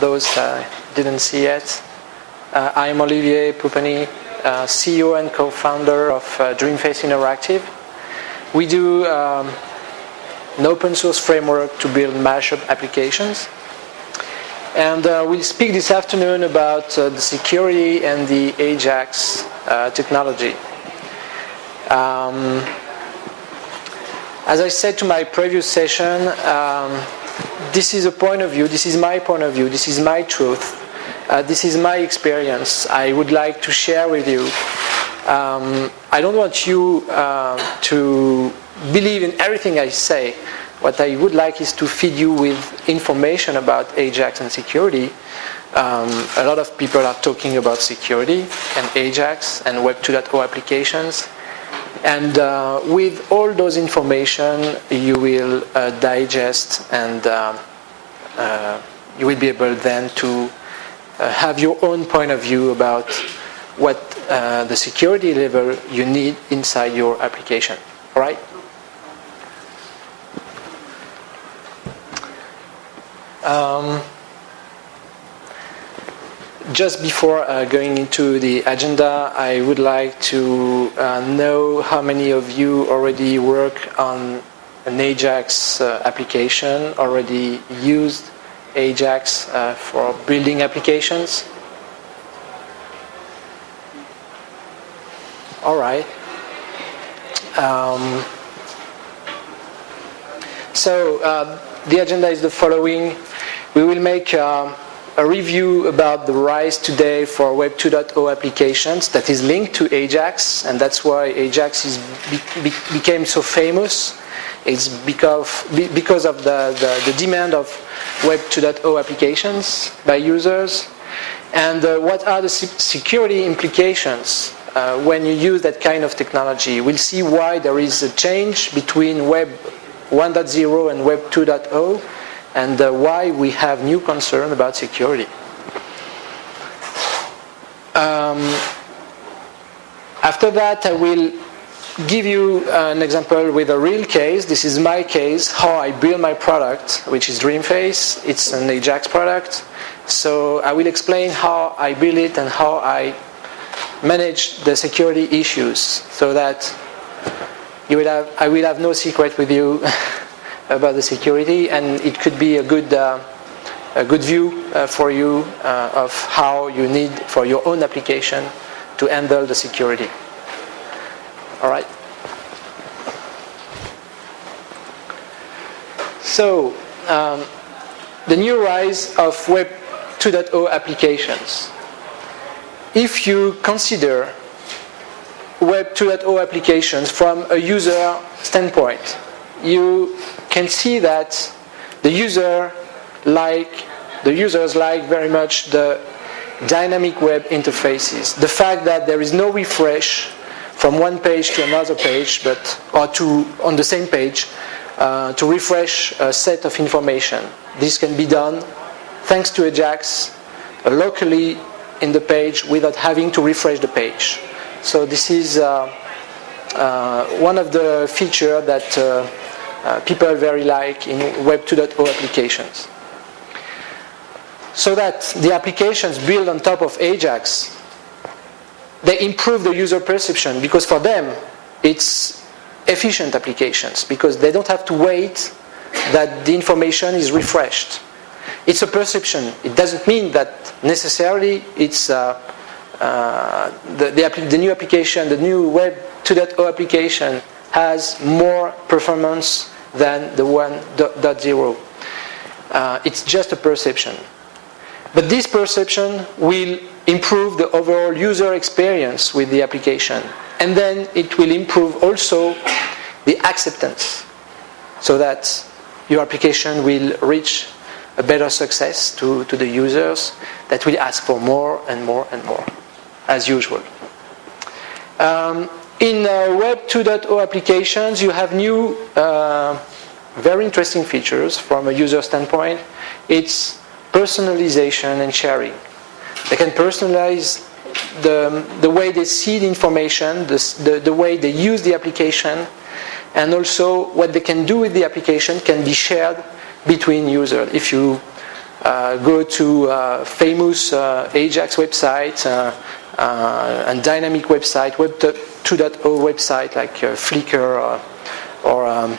those didn't see yet. I'm Olivier Poupeney, CEO and co-founder of DreamFace Interactive. We do an open source framework to build mashup applications. And we'll speak this afternoon about the security and the AJAX technology. As I said to my previous session, this is a point of view, this is my point of view, this is my truth, this is my experience I would like to share with you. I don't want you to believe in everything I say. What I would like is to feed you with information about AJAX and security. A lot of people are talking about security and AJAX and Web 2.0 applications. And with all those information, you will digest and you will be able then to have your own point of view about what the security level you need inside your application. All right? Just before going into the agenda, I would like to know how many of you already work on an AJAX application, already used AJAX for building applications. All right. So the agenda is the following. We will make a review about the rise today for Web 2.0 applications that is linked to AJAX, and that's why AJAX became so famous. It's because of the demand of Web 2.0 applications by users. And what are the security implications when you use that kind of technology? We'll see why there is a change between Web 1.0 and Web 2.0. And why we have new concern about security. After that, I will give you an example with a real case. This is my case, how I build my product, which is DreamFace. It's an AJAX product. So I will explain how I build it and how I manage the security issues so that I will have no secret with you about the security, and it could be a good view for you of how you need for your own application to handle the security. All right. So the new rise of Web 2.0 applications. If you consider Web 2.0 applications from a user standpoint, you can see that the users like very much the dynamic web interfaces. The fact that there is no refresh from one page to another page, on the same page, to refresh a set of information. This can be done thanks to AJAX locally in the page without having to refresh the page. So this is one of the features that people very like in Web 2.0 applications. So that the applications built on top of AJAX, they improve the user perception, because for them it's efficient applications, because they don't have to wait that the information is refreshed. It's a perception. It doesn't mean that necessarily it's the new application, the new Web 2.0 application has more performance than the 1.0. It's just a perception. But this perception will improve the overall user experience with the application. And then it will improve also the acceptance, so that your application will reach a better success to the users that will ask for more and more and more, as usual. In Web 2.0 applications, you have new, very interesting features from a user standpoint. It's personalization and sharing. They can personalize the way they see the information, the way they use the application, and also what they can do with the application can be shared between users. If you go to famous AJAX website and dynamic website, Web 2.0 website like Flickr or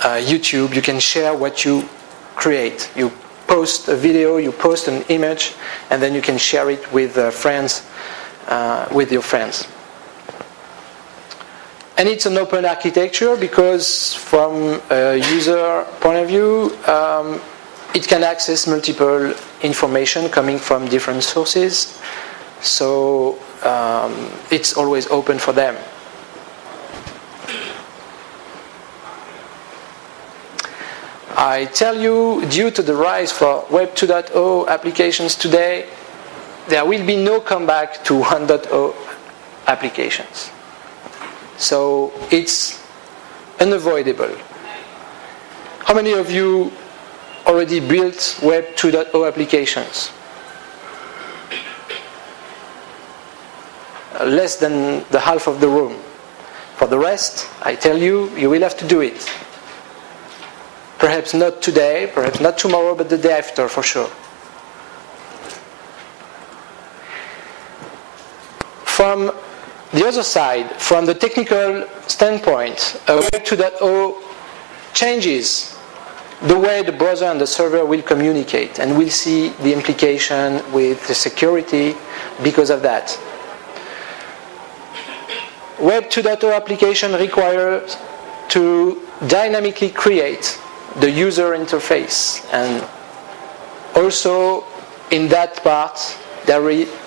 YouTube. You can share what you create. You post a video, you post an image, and then you can share it with friends, with your friends. And it's an open architecture because from a user point of view, it can access multiple information coming from different sources. So it's always open for them. I tell you, due to the rise for Web 2.0 applications today, there will be no comeback to 1.0 applications. So it's unavoidable. How many of you already built Web 2.0 applications? Less than the half of the room. For the rest, I tell you, you will have to do it. Perhaps not today, perhaps not tomorrow, but the day after for sure. From the other side, from the technical standpoint, Web 2.0 changes the way the browser and the server will communicate, and we'll see the implication with the security because of that. Web 2.0 application requires to dynamically create the user interface, and also in that part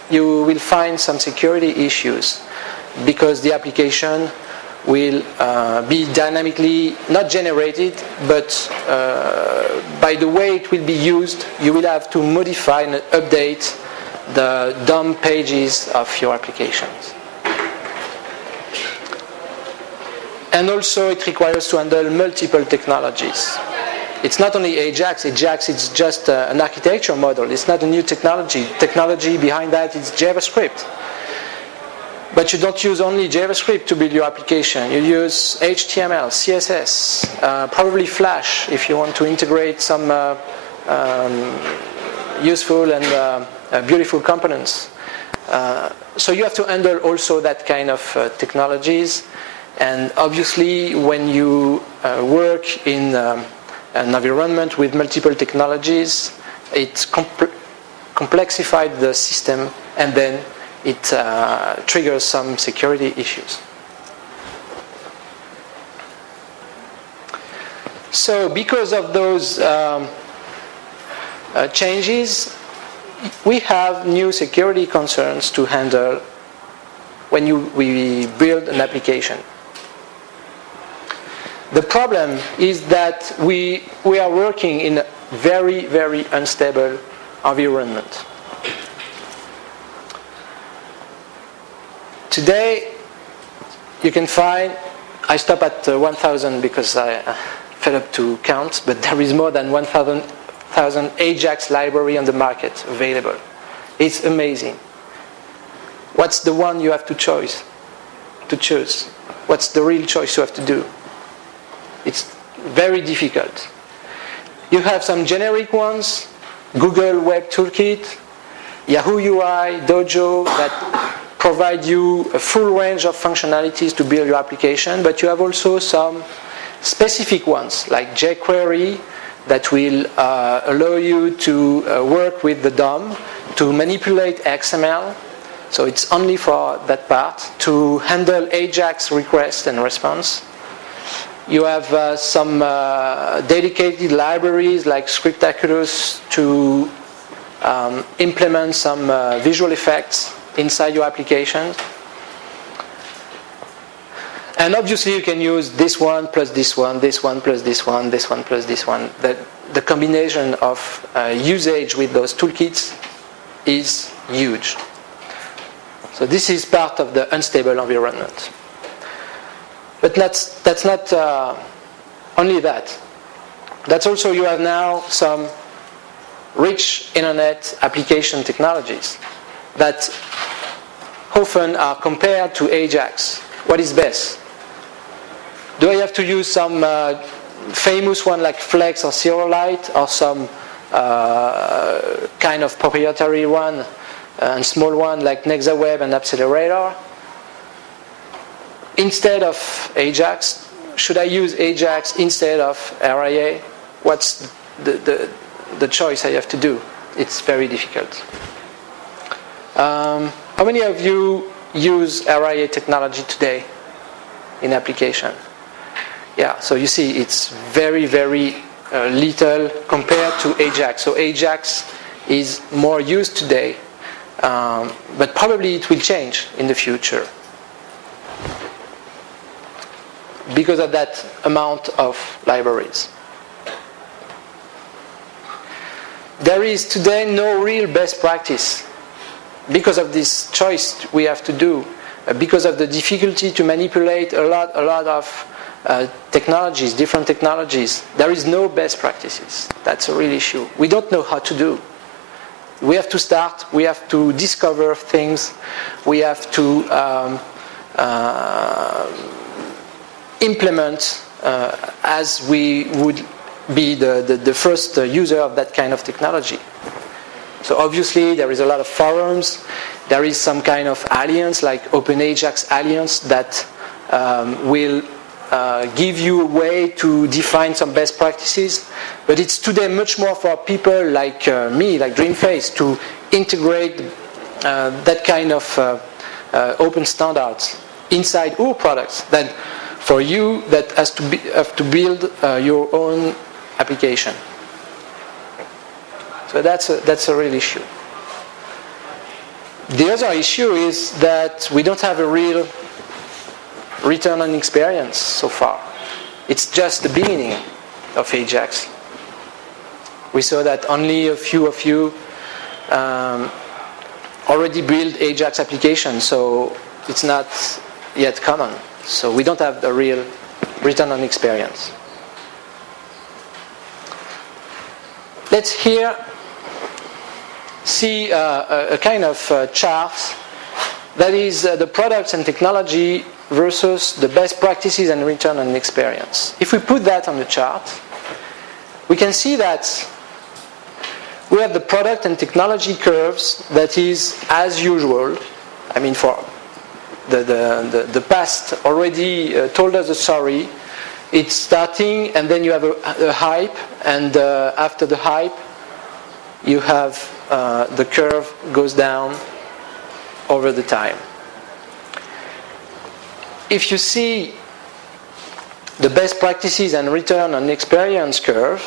you will find some security issues because the application will be dynamically not generated, but by the way it will be used, you will have to modify and update the DOM pages of your applications. And also it requires to handle multiple technologies. It's not only AJAX. AJAX is just an architecture model. It's not a new technology. Technology behind that is JavaScript. But you don't use only JavaScript to build your application. You use HTML, CSS, probably Flash if you want to integrate some useful and beautiful components. So you have to handle also that kind of technologies. And obviously, when you work in an environment with multiple technologies, it complexifies the system, and then it triggers some security issues. So because of those changes, we have new security concerns to handle when we build an application. The problem is that we are working in a very, very unstable environment. Today, you can find, I stop at 1,000 because I fed up to count, but there is more than 1,000 AJAX library on the market available. It's amazing. What's the one you have to choose? What's the real choice you have to do? It's very difficult. You have some generic ones, Google Web Toolkit, Yahoo UI, Dojo, that provide you a full range of functionalities to build your application, but you have also some specific ones, like jQuery, that will allow you to work with the DOM, to manipulate XML, so it's only for that part, to handle AJAX request and response. You have some dedicated libraries like Scriptaculous to implement some visual effects inside your application. And obviously you can use this one plus this one, this one plus this one, this one plus this one. The combination of usage with those toolkits is huge. So this is part of the unstable environment. But that's not only that. That's also you have now some rich internet application technologies that often are compared to AJAX. What is best? Do I have to use some famous one like Flex or Silverlight, or some kind of proprietary one and small one like NexaWeb and Accelerator. Instead of AJAX, should I use AJAX instead of RIA? What's the choice I have to do? It's very difficult. How many of you use RIA technology today in application? Yeah, so you see it's very, very little compared to AJAX. So AJAX is more used today, but probably it will change in the future because of that amount of libraries. There is today no real best practice because of this choice we have to do, because of the difficulty to manipulate a lot of technologies, different technologies. There is no best practices. That's a real issue. We don't know how to do. We have to start. We have to discover things. We have to implement as we would be the first user of that kind of technology. So obviously there is a lot of forums. There is some kind of alliance like Open AJAX Alliance that will give you a way to define some best practices. But it's today much more for people like me, like DreamFace, to integrate that kind of open standards inside our products than for you that have to build your own application. So that's a real issue. The other issue is that we don't have a real return on experience so far. It's just the beginning of AJAX. We saw that only a few of you already built AJAX applications, so it's not yet common. So we don't have the real return on experience. Let's here see a kind of chart that is the products and technology versus the best practices and return on experience. If we put that on the chart, we can see that we have the product and technology curves that is as usual. I mean, for the past already told us the story. It's starting, and then you have a hype, and after the hype, you have the curve goes down over the time. If you see the best practices and return on experience curve,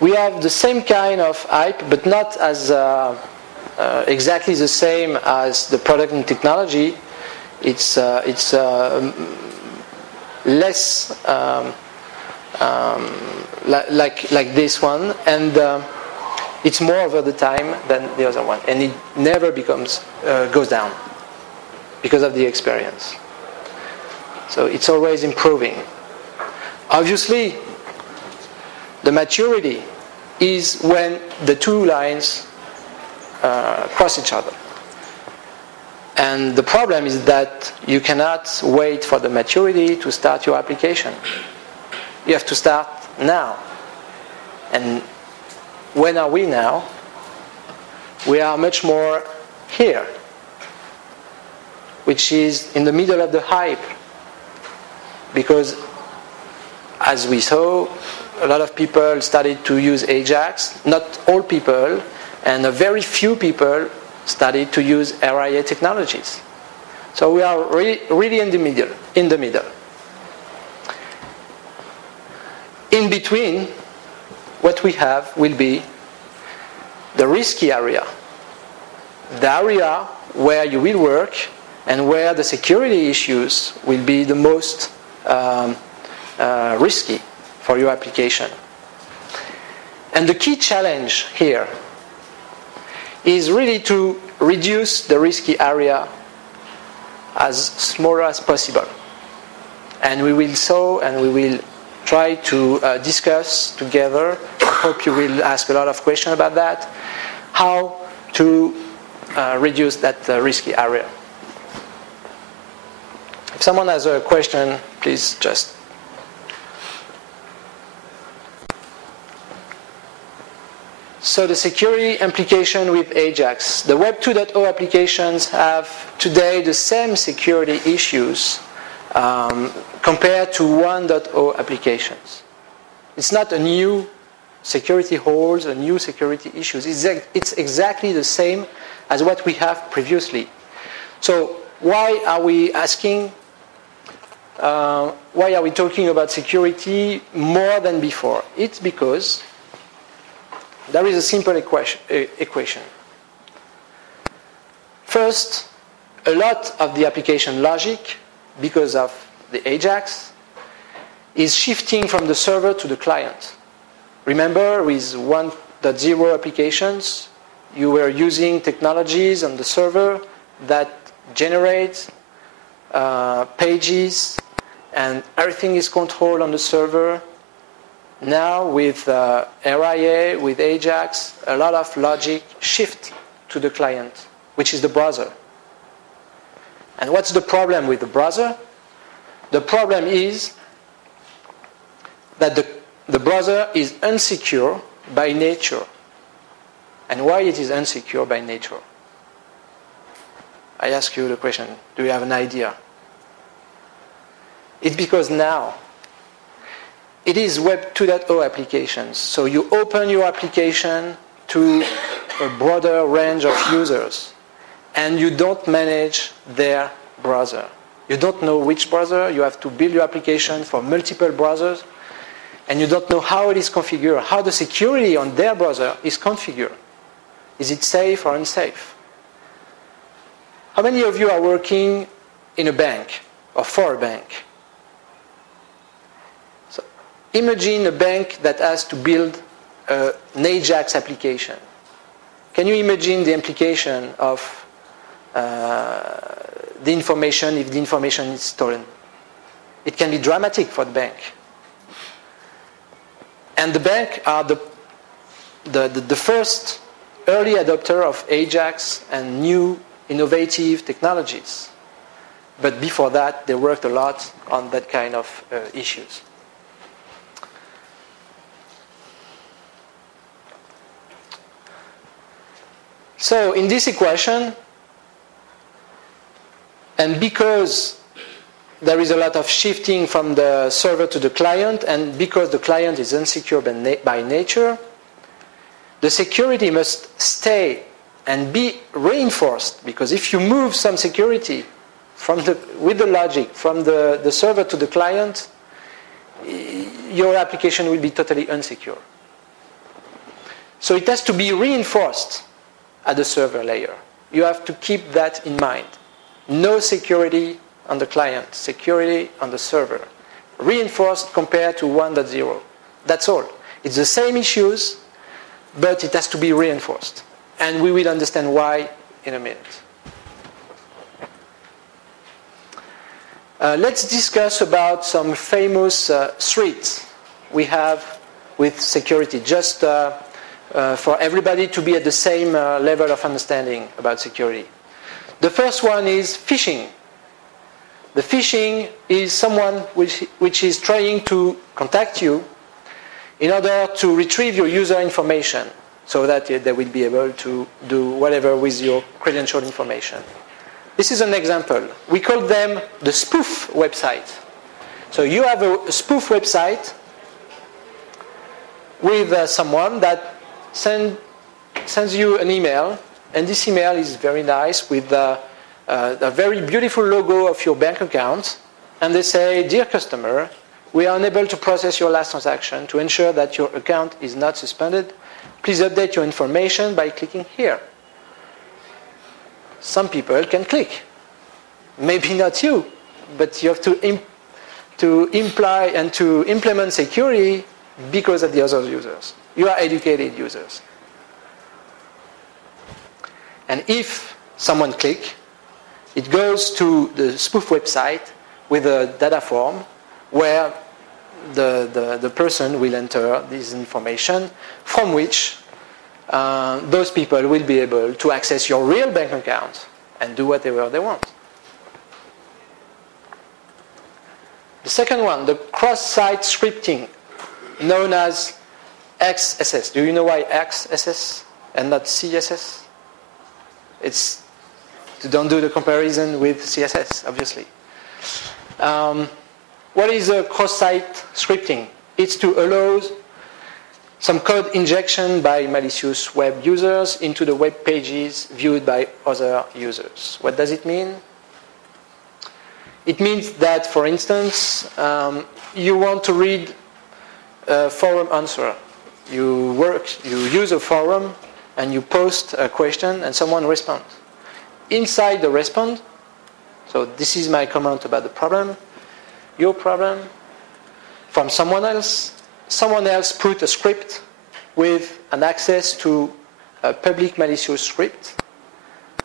we have the same kind of hype, but not as exactly the same as the product and technology. It's less like this one, and it's more over the time than the other one, and it never goes down because of the experience. So it's always improving. Obviously, the maturity is when the two lines cross each other. And the problem is that you cannot wait for the maturity to start your application. You have to start now. And when are we now? We are much more here, which is in the middle of the hype. Because as we saw, a lot of people started to use AJAX. Not all people, and a very few people started to use RIA technologies. So we are really in the middle. In between, what we have will be the risky area. The area where you will work and where the security issues will be the most risky for your application. And the key challenge here is really to reduce the risky area as small as possible. And we will try to discuss together, I hope you will ask a lot of questions about that, how to reduce that risky area. If someone has a question, please just. So the security implication with AJAX. The Web 2.0 applications have today the same security issues compared to 1.0 applications. It's not a new security holes, a new security issues. It's exactly the same as what we have previously. So why are we asking, why are we talking about security more than before? It's because there is a simple equation. First, a lot of the application logic, because of the AJAX, is shifting from the server to the client. Remember, with 1.0 applications, you were using technologies on the server that generate pages, and everything is controlled on the server. Now, with RIA, with AJAX, a lot of logic shift to the client, which is the browser. And what's the problem with the browser? The problem is that the browser is insecure by nature. And why it is insecure by nature? I ask you the question, do you have an idea? It's because now it is Web 2.0 applications. So you open your application to a broader range of users, and you don't manage their browser. You don't know which browser. You have to build your application for multiple browsers, and you don't know how it is configured, how the security on their browser is configured. Is it safe or unsafe? How many of you are working in a bank or for a bank? So imagine a bank that has to build an AJAX application. Can you imagine the implication of the information if the information is stolen? It can be dramatic for the bank. And the bank are the first early adopter of AJAX and new innovative technologies. But before that, they worked a lot on that kind of issues. So in this equation, and because there is a lot of shifting from the server to the client, and because the client is insecure by nature, the security must stay and be reinforced, because if you move some security with the logic from the server to the client, your application will be totally insecure. So it has to be reinforced at the server layer. You have to keep that in mind. No security on the client, security on the server. Reinforced compared to 1.0. That's all. It's the same issues, but it has to be reinforced. And we will understand why in a minute. Let's discuss about some famous threats we have with security, just for everybody to be at the same level of understanding about security. The first one is phishing. The phishing is someone which is trying to contact you in order to retrieve your user information so that they will be able to do whatever with your credential information. This is an example. We call them the spoof website. So you have a spoof website with someone that sends you an email, and this email is very nice with a very beautiful logo of your bank account, and they say, "Dear customer, we are unable to process your last transaction. To ensure that your account is not suspended, please update your information by clicking here." Some people can click. Maybe not you, but you have to imply and to implement security because of the other users. You are educated users. And if someone clicks, it goes to the spoof website with a data form where the person will enter this information, from which those people will be able to access your real bank account and do whatever they want. The second one, the cross-site scripting, known as XSS. Do you know why XSS and not CSS? It's to don't do the comparison with CSS, obviously. What is a cross-site scripting? It's to allow some code injection by malicious web users into the web pages viewed by other users. What does it mean? It means that, for instance, you want to read a forum answer. You use a forum and you post a question and someone responds. Inside the response, so this is my comment about the problem, your problem, from someone else put a script with an access to a public malicious script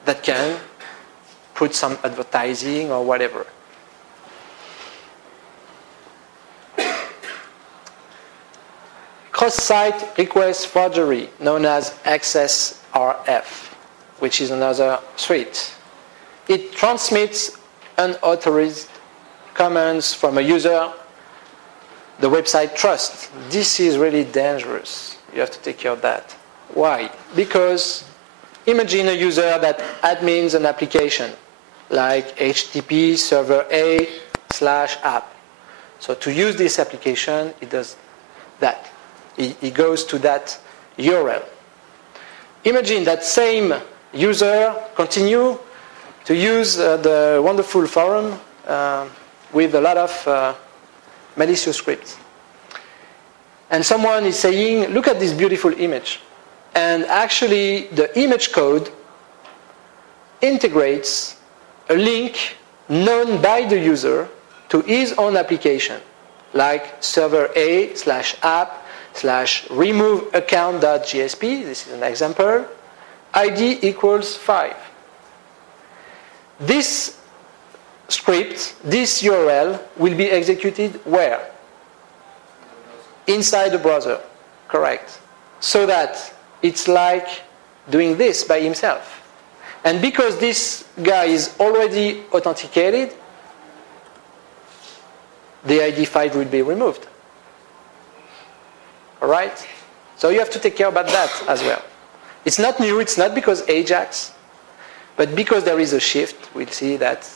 that can put some advertising or whatever. Cross-site request forgery, known as AccessRF, which is another threat. It transmits unauthorized commands from a user the website trusts. This is really dangerous. You have to take care of that. Why? Because imagine a user that admins an application like HTTP server A/app. So to use this application, it does that. It goes to that URL. Imagine that same user continue to use the wonderful forum with a lot of malicious scripts. And someone is saying, look at this beautiful image. And actually, the image code integrates a link known by the user to his own application, like server A/app/remove account.jsp. This is an example. ID equals 5. This script, this URL, will be executed where? Inside the browser, correct. So that it's like doing this by himself. And because this guy is already authenticated, the ID 5 will be removed. All right? So you have to take care about that as well. It's not new, it's not because AJAX, but because there is a shift, we'll see that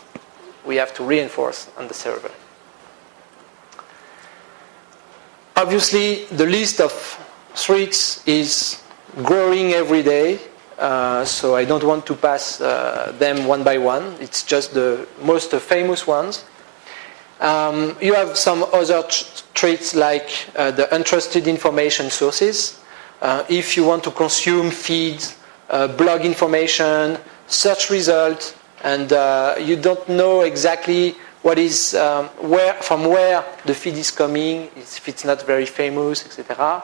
we have to reinforce on the server. Obviously, the list of threats is growing every day, so I don't want to pass them one by one. It's just the most famous ones. You have some other threats like the untrusted information sources. If you want to consume feeds, blog information, search results, and you don't know exactly what is from where the feed is coming, if it's not very famous, etc.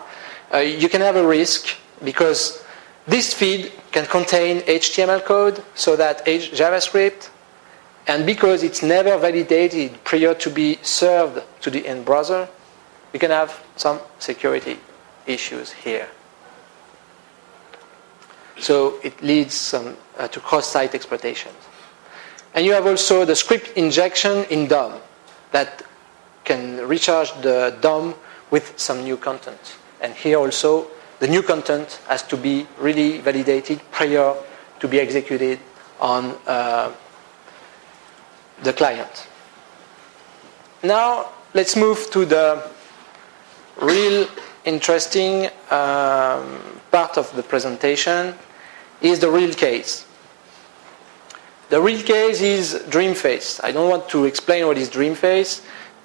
You can have a risk because this feed can contain HTML code, so that JavaScript, and because it's never validated prior to be served to the end browser, you can have some security issues here. So it leads to cross-site exploitation. And you have also the script injection in DOM that can recharge the DOM with some new content. And here also, the new content has to be really validated prior to be executed on the client. Now, let's move to the real interesting part of the presentation, is the real case. The real case is DreamFace. I don't want to explain what is DreamFace,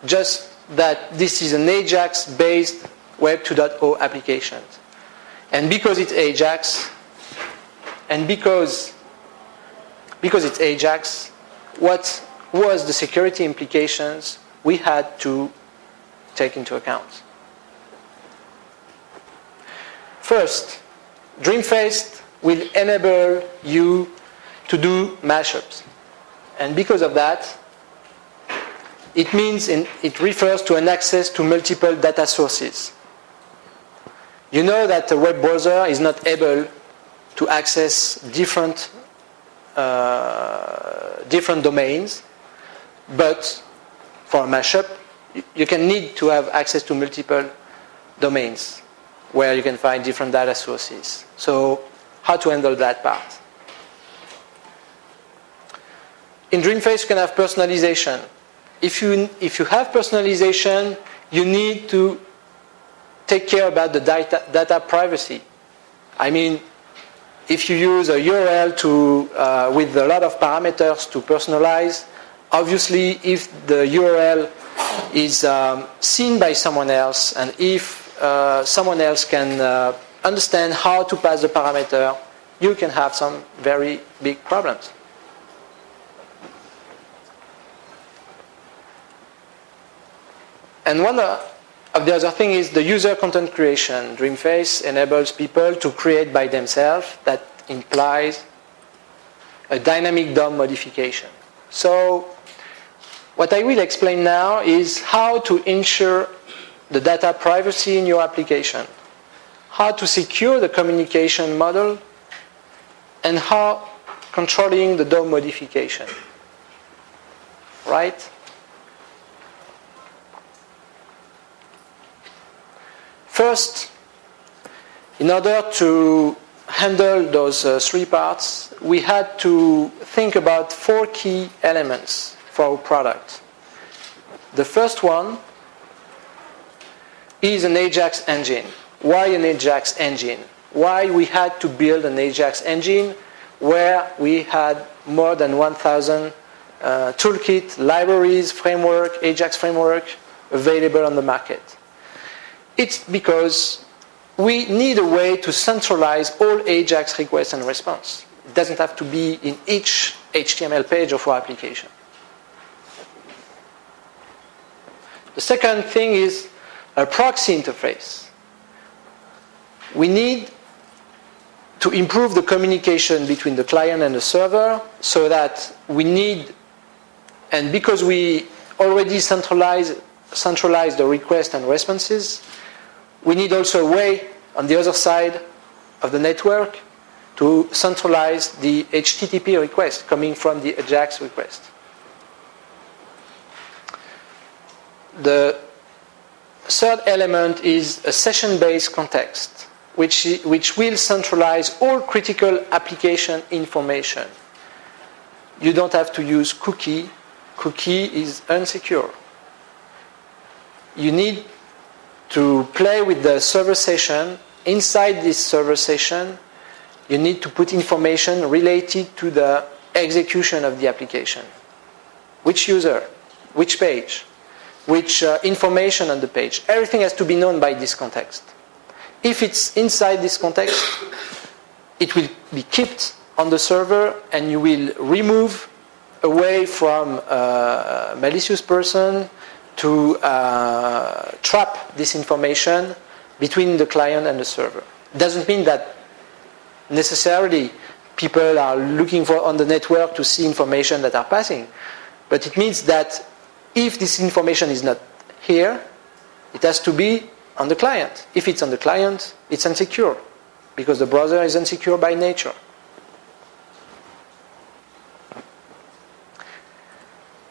just that this is an AJAX-based Web 2.0 application. And because it's AJAX, and because it's AJAX, what was the security implications we had to take into account? First, DreamFace will enable you to do mashups. And because of that, it means it refers to an access to multiple data sources. You know that a web browser is not able to access different domains, but for a mashup, you can need to have access to multiple domains. where you can find different data sources. So how to handle that part? In DreamFace, you can have personalization. If you have personalization, you need to take care about the data privacy. I mean, if you use a URL with a lot of parameters to personalize, obviously if the URL is seen by someone else, and if someone else can understand how to pass the parameter, you can have some very big problems. And one of the other thing is the user content creation. DreamFace enables people to create by themselves. That implies a dynamic DOM modification. So what I will explain now is how to ensure the data privacy in your application, how to secure the communication model, and how controlling the DOM modification. Right? First, in order to handle those three parts, we had to think about 4 key elements for our product. The first one is an AJAX engine. Why an AJAX engine? Why we had to build an AJAX engine where we had more than 1,000 toolkit, libraries, framework, AJAX framework available on the market? It's because we need a way to centralize all AJAX requests and response. It doesn't have to be in each HTML page of our application. The second thing is a proxy interface. We need to improve the communication between the client and the server so that we need, and because we already centralize the requests and responses, we need also a way on the other side of the network to centralize the HTTP request coming from the AJAX request. The third element is a session-based context, which will centralize all critical application information. You don't have to use cookie. Cookie is unsecure. You need to play with the server session. Inside this server session, you need to put information related to the execution of the application. Which user, which page, which information on the page. Everything has to be known by this context. If it's inside this context, it will be kept on the server and you will remove away from a malicious person to trap this information between the client and the server. It doesn't mean that necessarily people are looking for on the network to see information that are passing, but it means that if this information is not here, it has to be on the client. If it's on the client, it's insecure because the browser is insecure by nature.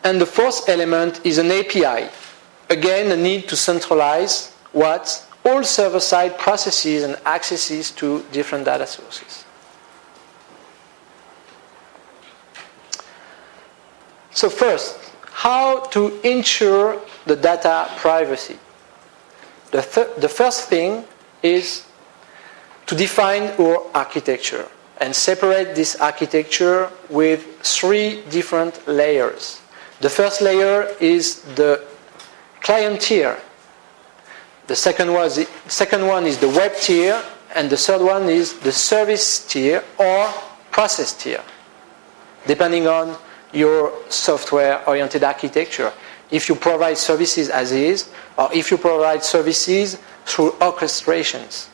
And the fourth element is an API. Again, a need to centralize what? All server-side processes and accesses to different data sources. So first, how to ensure the data privacy. The first thing is to define our architecture and separate this architecture with 3 different layers. The first layer is the client tier. The second one is the web tier, and the third one is the service tier or process tier, depending on your software-oriented architecture. If you provide services as is, or if you provide services through orchestrations.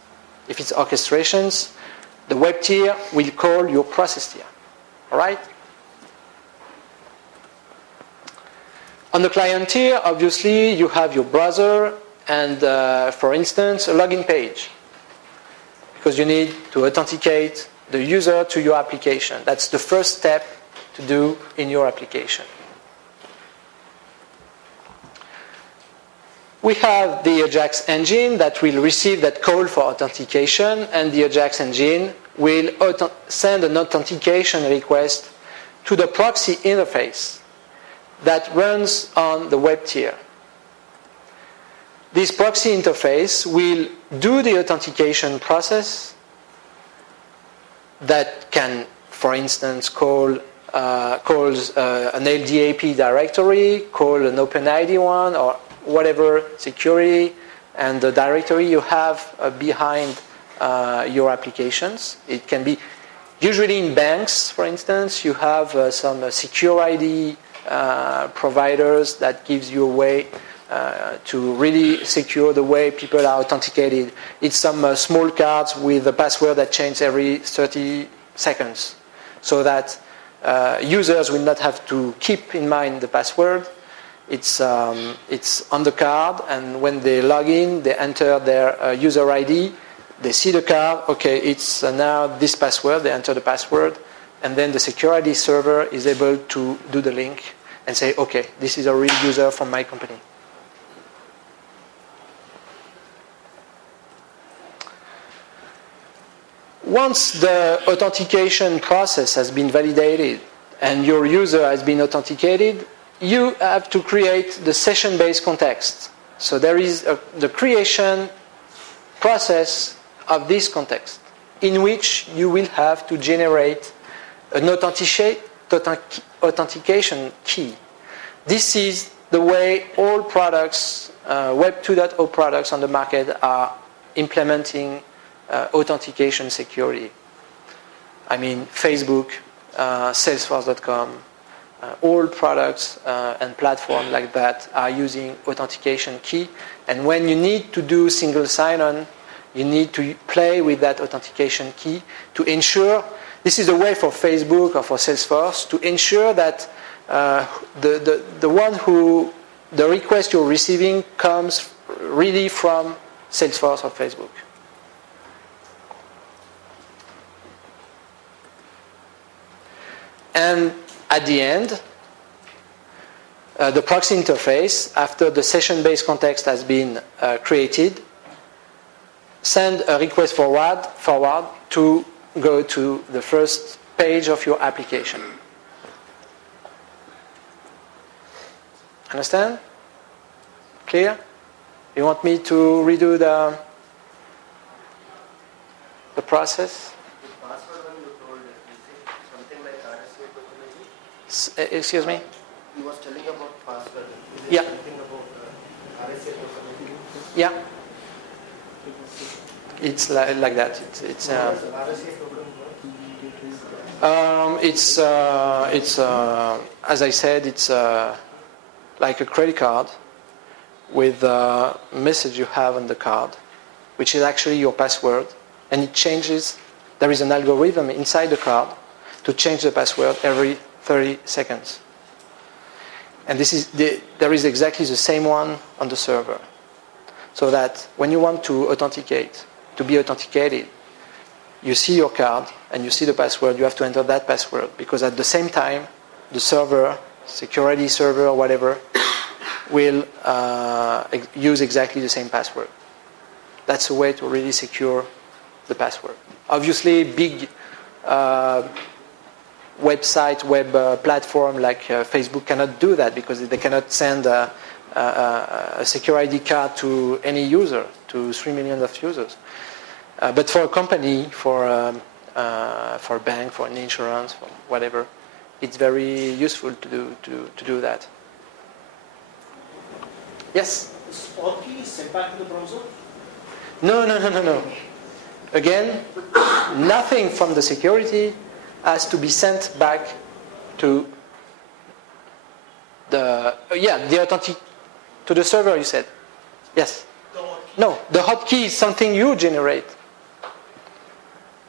If it's orchestrations, the web tier will call your process tier. All right? On the client tier, obviously, you have your browser and, for instance, a login page, because you need to authenticate the user to your application. That's the first step to do in your application. we have the AJAX engine that will receive that call for authentication, and the AJAX engine will send an authentication request to the proxy interface that runs on the web tier. This proxy interface will do the authentication process that can, for instance, calls an LDAP directory, call an OpenID one, or whatever security and the directory you have behind your applications. It can be, usually in banks, for instance, you have some secure ID providers that gives you a way to really secure the way people are authenticated. It's some small cards with a password that changes every 30 seconds, so that users will not have to keep in mind the password. It's on the card, and when they log in, they enter their user ID. They see the card. Okay, it's now this password. They enter the password, and then the security server is able to do the link and say, okay, this is a real user from my company. Once the authentication process has been validated and your user has been authenticated, you have to create the session-based context. So there is the creation process of this context, in which you will have to generate an authentication key. This is the way all products, Web 2.0 products on the market are implementing authentication security. I mean, Facebook, Salesforce.com, all products and platforms like that are using authentication key. And when you need to do single sign-on, you need to play with that authentication key to ensure, this is a way for Facebook or for Salesforce, to ensure that the one who, the request you're receiving comes really from Salesforce or Facebook. And at the end, the proxy interface, after the session-based context has been created, send a request forward to go to the first page of your application. Understand? Clear? You want me to redo the process? The password when you told it, something like RSA tokenization? Excuse me? He was telling about password. Yeah. Something about RSA tokenization? Yeah. It's like that. It's as I said, it's like a credit card with a message you have on the card, which is actually your password, and it changes. There is an algorithm inside the card to change the password every 30 seconds. And there is exactly the same one on the server. So that when you want to authenticate, to be authenticated, you see your card and you see the password, you have to enter that password, because at the same time, the server, security server or whatever, will use exactly the same password. That's a way to really secure the password. Obviously, big website, web platform like Facebook cannot do that, because they cannot send a secure ID card to any user, to 3 million of users. But for a company, for a bank, for an insurance, for whatever, it's very useful to do that. Yes? Is all keys sent back to the browser? No. Again, nothing from the security has to be sent back to the to the server, you said. Yes? No, the hotkey is something you generate.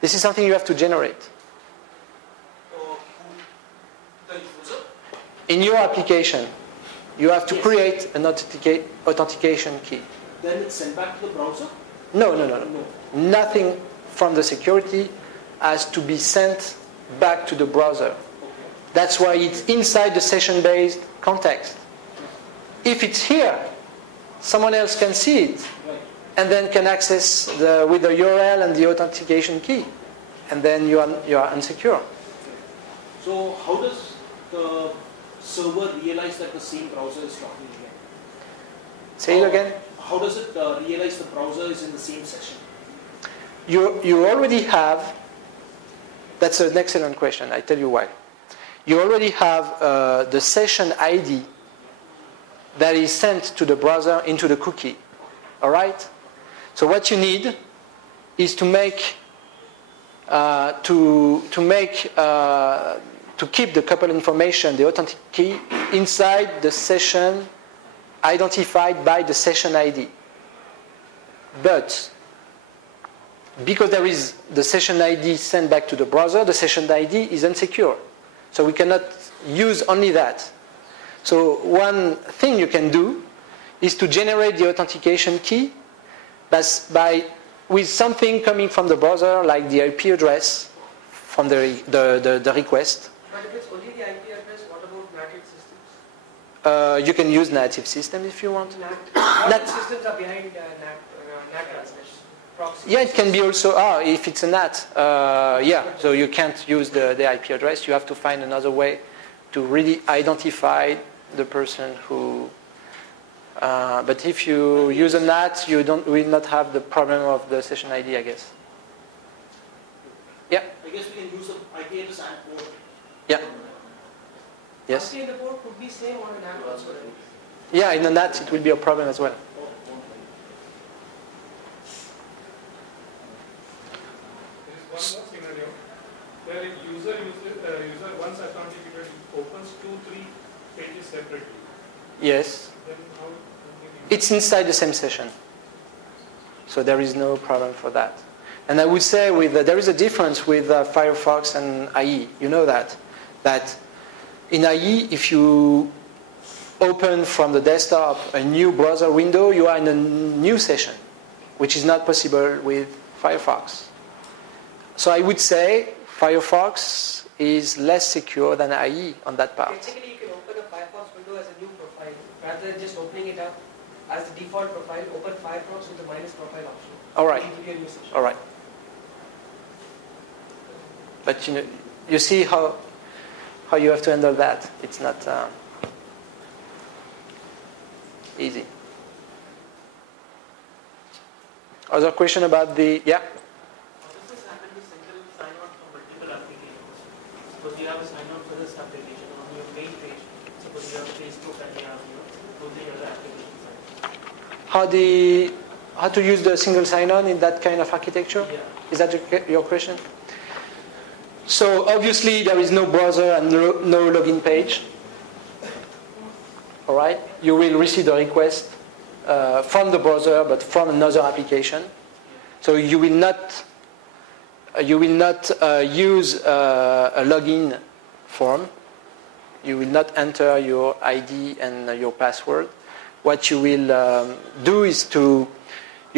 This is something you have to generate. The user? In your application, you have to create an authentication key. Then it's sent back to the browser? No. Nothing from the security has to be sent back to the browser. Okay. That's why it's inside the session-based context. If it's here, someone else can see it, Right. and then can access with the URL and the authentication key, and then you are unsecure. So how does the server realize that the same browser is talking again? Say it again. How does it realize the browser is in the same session? You already have. That's an excellent question. I tell you why. You already have the session ID that is sent to the browser into the cookie. All right. So what you need is to make to keep the couple information, the authentic key, inside the session identified by the session ID. But because there is the session ID sent back to the browser, the session ID is unsecure. So we cannot use only that. So one thing you can do is to generate the authentication key with something coming from the browser, like the IP address from the request. But if it's only the IP address, what about native systems? You can use native system if you want. Native systems are behind NAT transmission. Proxy. Yeah, it can be also, if it's a NAT, yeah, so you can't use the IP address. You have to find another way to really identify the person who, but if you use a NAT, you will not have the problem of the session ID, I guess. Yeah? I guess we can use the IP address and port. Yeah. Yes? Actually, the port could be same on a NAT also, right? Yeah, in a NAT it will be a problem as well. One more scenario where a user once authenticated opens 2-3 pages separately. Yes. Then how? It's inside the same session. So there is no problem for that. And I would say there is a difference with Firefox and IE. You know that in IE, if you open from the desktop a new browser window, you are in a new session, which is not possible with Firefox. So I would say Firefox is less secure than IE on that part. Technically, you can open a Firefox window as a new profile rather than just opening it up as the default profile. Open Firefox with the minus profile option. All right. It will be a new session. All right. But you see how you have to handle that. It's not easy. Other question about the How does this happen with single sign-on for multiple applications? Suppose you have a sign-on for this application on your main page. Suppose you have Facebook and you have both the other applications. how to use the single sign-on in that kind of architecture? Yeah. Is that your question? So obviously there is no browser and no login page. All right. You will receive the request from the browser, but from another application. So you will not use a login form. You will not enter your ID and your password. What you will do is you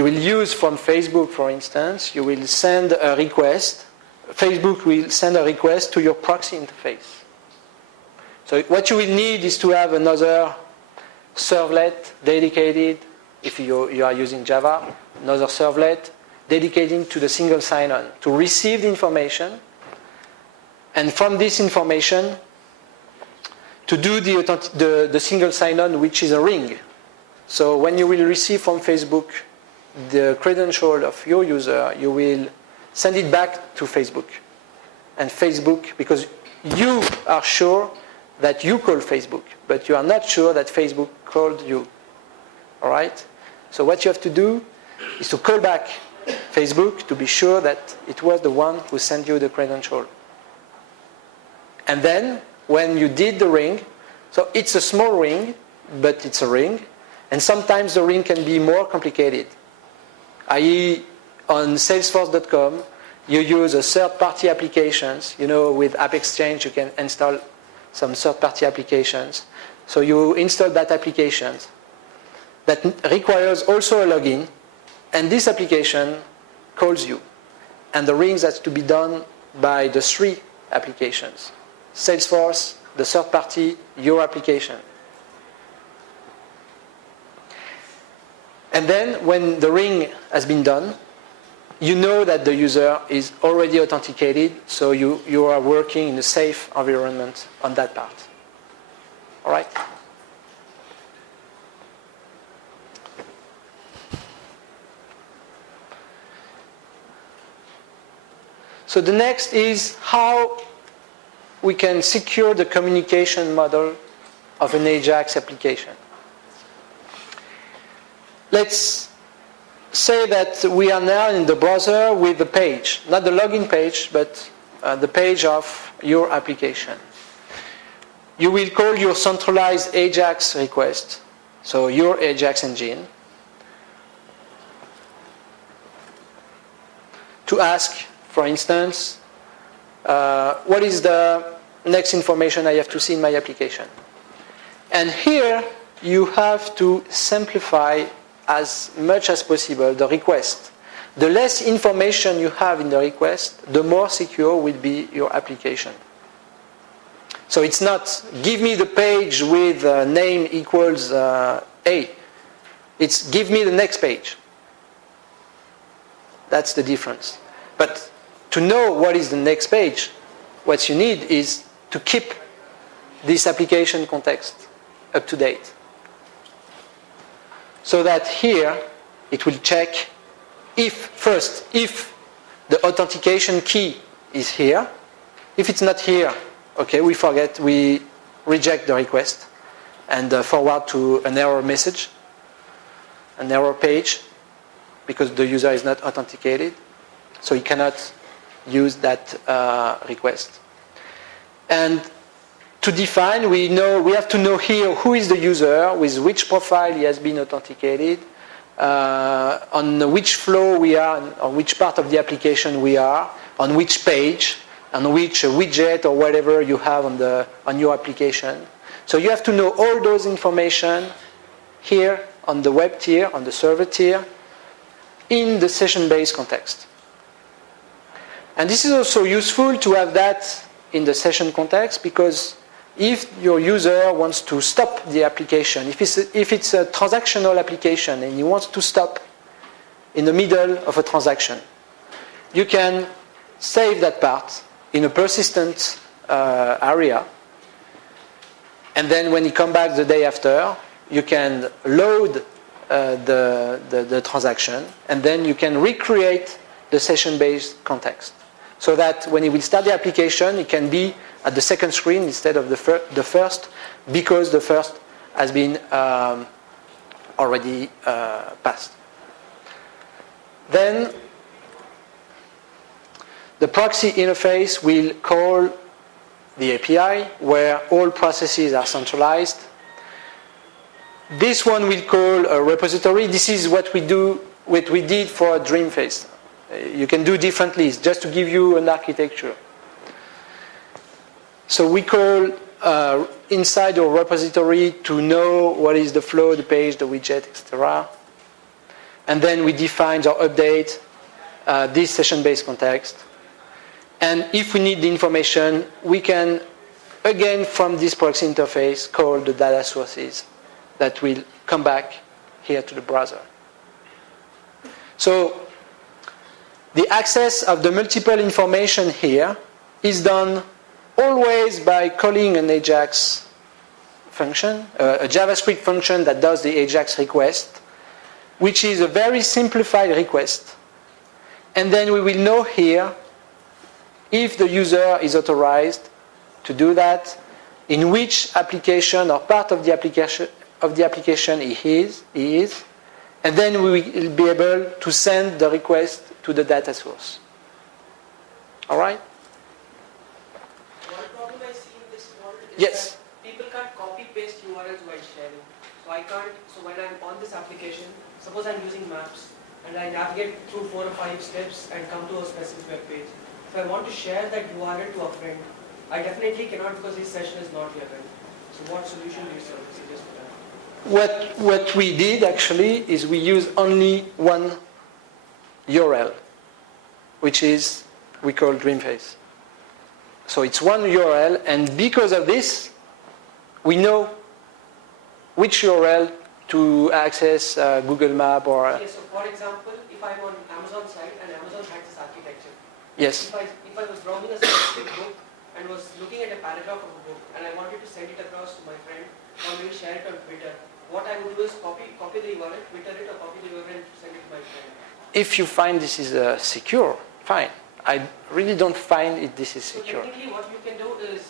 will use from Facebook, for instance, you will send a request. Facebook will send a request to your proxy interface. So what you will need is to have another servlet dedicated, if you are using Java, another servlet dedicating to the single sign-on, to receive the information, and from this information, to do the single sign-on, which is a ring. So when you will receive from Facebook the credential of your user, you will send it back to Facebook. And Facebook, because you are sure that you call Facebook, but you are not sure that Facebook called you. All right? So what you have to do is to call back Facebook to be sure that it was the one who sent you the credential. And then, when you did the ring, so it's a small ring, but it's a ring, and sometimes the ring can be more complicated. i.e., on Salesforce.com, you use a third-party applications. With AppExchange, you can install some third-party applications. So you install that applications that requires also a login, and this application calls you. And the rings has to be done by the three applications: Salesforce, the third-party, your application. And then when the ring has been done, you know that the user is already authenticated, so you are working in a safe environment on that part. All right? So the next is how we can secure the communication model of an AJAX application. Let's say that we are now in the browser with the page, not the login page, but the page of your application. You will call your centralized AJAX request, so your AJAX engine, to ask, for instance, what is the next information I have to see in my application. And here you have to simplify as much as possible the request. The less information you have in the request, the more secure will be your application. So it's not give me the page with name equals A. It's give me the next page. That's the difference. But to know what is the next page, what you need is to keep this application context up to date. So that here it will check if the authentication key is here. If it's not here, okay, we forget, we reject the request and forward to an error message, an error page, because the user is not authenticated. So he cannot use that request. And to define, we have to know here who is the user, with which profile he has been authenticated, on which flow we are, on which part of the application we are, on which page, on which widget or whatever you have on your application. So you have to know all those information here on the web tier, on the server tier, in the session-based context. And this is also useful to have that in the session context, because if your user wants to stop the application, if it's a transactional application and he wants to stop in the middle of a transaction, you can save that part in a persistent area, and then when you come back the day after, you can load the transaction, and then you can recreate the session-based context, so that when it will start the application, it can be at the second screen instead of the first, because the first has been already passed. Then the proxy interface will call the API where all processes are centralized. This one will call a repository. This is what we did for DreamFace. You can do differently, just to give you an architecture. So we call inside our repository to know what is the flow, the page, the widget, etc. And then we define or update this session-based context. And if we need the information, we can, again, from this proxy interface, call the data sources that will come back here to the browser. So the access of the multiple information here is done always by calling an AJAX function, a JavaScript function that does the AJAX request, which is a very simplified request. And then we will know here if the user is authorized to do that, in which application or part of the application he is, and then we will be able to send the request to the data source. All right? One problem I see in this model is Yes. that people can't copy-paste URLs while sharing. So when I'm on this application, suppose I'm using maps, and I navigate through 4 or 5 steps and come to a specific web page. If I want to share that URL to a friend, I definitely cannot, because this session is not yet ready. So what solution do you suggest for that? What we did actually is we use only one URL, which is we call DreamFace. So it's one URL, and because of this, we know which URL to access Google Map or... Yes, so for example, if I'm on Amazon site and Amazon has this architecture, Yes. if I was browsing a specific book and was looking at a paragraph of a book and I wanted to send it across to my friend or maybe share it on Twitter, what I would do is copy the URL, Twitter it, or copy the URL and send it to my friend. If you find this is secure, fine. I really don't find this is secure. So technically what you can do is,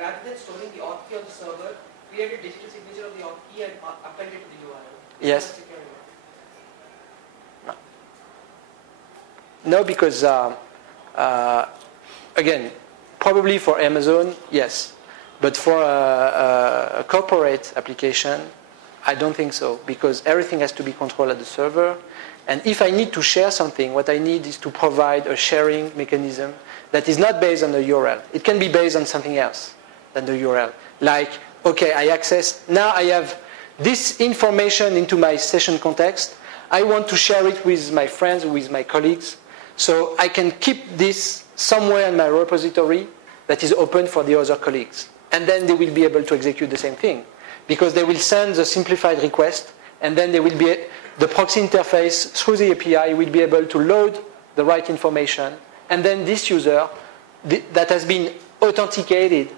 rather than storing the auth key on the server, create a digital signature of the auth key and append it to the URL. Yes. No, because again, probably for Amazon, yes. But for a corporate application, I don't think so, because everything has to be controlled at the server. And if I need to share something, what I need is to provide a sharing mechanism that is not based on the URL. It can be based on something else than the URL. Like, okay, now I have this information into my session context. I want to share it with my friends, with my colleagues. So I can keep this somewhere in my repository that is open for the other colleagues. And then they will be able to execute the same thing, because they will send the simplified request, and then they will be, the proxy interface through the API will be able to load the right information, and then this user that has been authenticated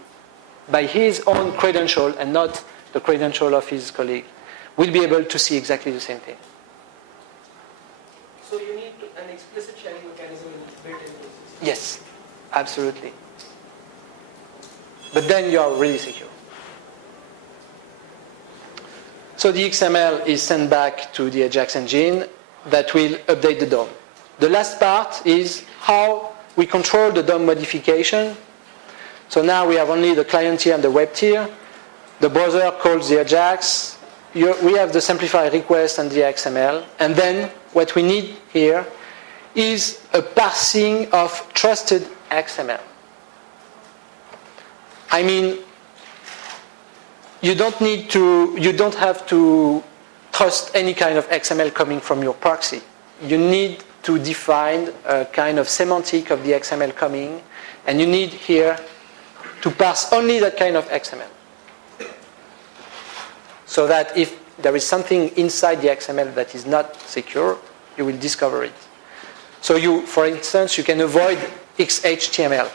by his own credential and not the credential of his colleague will be able to see exactly the same thing. So you need an explicit sharing mechanism built into this. Yes, absolutely. But then you are really secure. So the XML is sent back to the AJAX engine that will update the DOM. The last part is how we control the DOM modification. So now we have only the client tier and the web tier. The browser calls the AJAX. We have the simplified request and the XML. And then what we need here is a parsing of trusted XML. I mean, you don't have to trust any kind of XML coming from your proxy. You need to define a kind of semantic of the XML coming, and you need here to parse only that kind of XML. So that if there is something inside the XML that is not secure, you will discover it. So for instance, you can avoid XHTML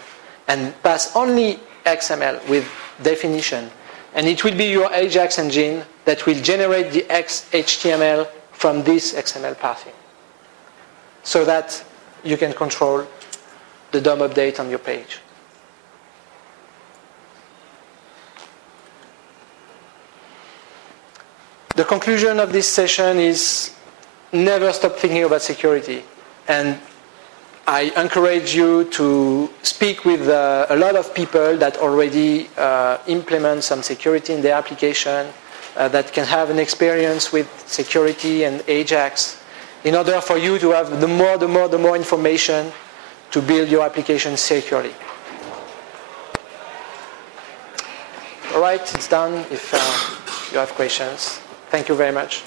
and pass only XML with definition. And it will be your AJAX engine that will generate the XHTML from this XML parsing, so that you can control the DOM update on your page. The conclusion of this session is never stop thinking about security. And I encourage you to speak with a lot of people that already implement some security in their application, that can have an experience with security and AJAX, in order for you to have the more information to build your application securely. All right, it's done. If you have questions, thank you very much.